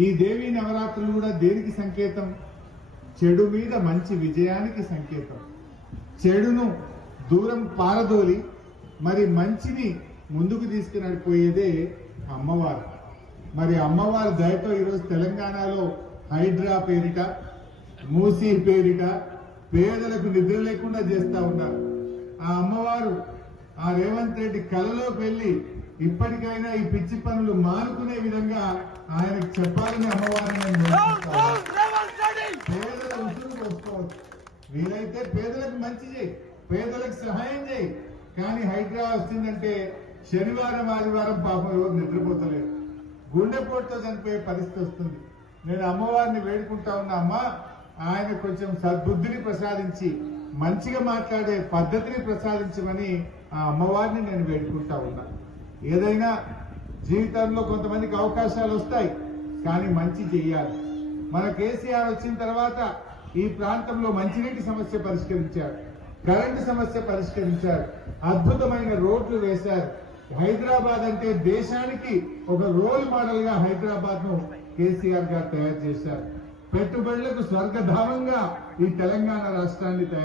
ఈ దేవీ నవరాత్రులు కూడా దేనికి సంకేతం? చెడు మీద మంచి విజయానికి సంకేతం. చెడును దూరం పారదోలి మరి మంచిని ముందుకు తీసుకునడిపోయేదే అమ్మవారు. మరి అమ్మవారి దయతో ఈరోజు తెలంగాణలో హైడ్రా పేరిట, మూసీ పేరిట పేదలకు నిద్ర లేకుండా చేస్తా ఉన్నారు. ఆ అమ్మవారు ఆ రేవంత్ రెడ్డి కలలోకి వెళ్లి ఇప్పటికైనా ఈ పిచ్చి పనులు మానుకునే విధంగా ఆయనకు చెప్పాలని అమ్మవారిని పేదల ఉసురు పోసుకోవచ్చు. వీలైతే పేదలకు మంచి చేయి, పేదలకు సహాయం చేయి. కానీ హైడ్రా వచ్చిందంటే శనివారం ఆదివారం పాపం ఎవరు నిద్రపోతలేరు, గుండెపోటుతో చనిపోయే పరిస్థితి వస్తుంది. నేను అమ్మవారిని వేడుకుంటా ఉన్నా, అమ్మ ఆయన కొంచెం సద్బుద్ధిని ప్రసాదించి మంచిగా మాట్లాడే పద్ధతిని ప్రసాదించమని ఆ అమ్మవారిని నేను వేడుకుంటా ఉన్నా. ఏదైనా జీవితంలో కొంతమందికి అవకాశాలు వస్తాయి, కానీ మంచి చెయ్యాలి. మన కేసీఆర్ వచ్చిన తర్వాత ఈ ప్రాంతంలో మంచినీటి సమస్య పరిష్కరించారు, కరెంటు సమస్య పరిష్కరించారు, అద్భుతమైన రోడ్లు వేశారు. హైదరాబాద్ అంటే దేశానికి ఒక రోల్ మోడల్ గా హైదరాబాద్ ను కేసీఆర్ గారు తయారు చేశారు. పెట్టుబడులకు స్వర్గధామంగా ఈ తెలంగాణ రాష్ట్రాన్ని తయారు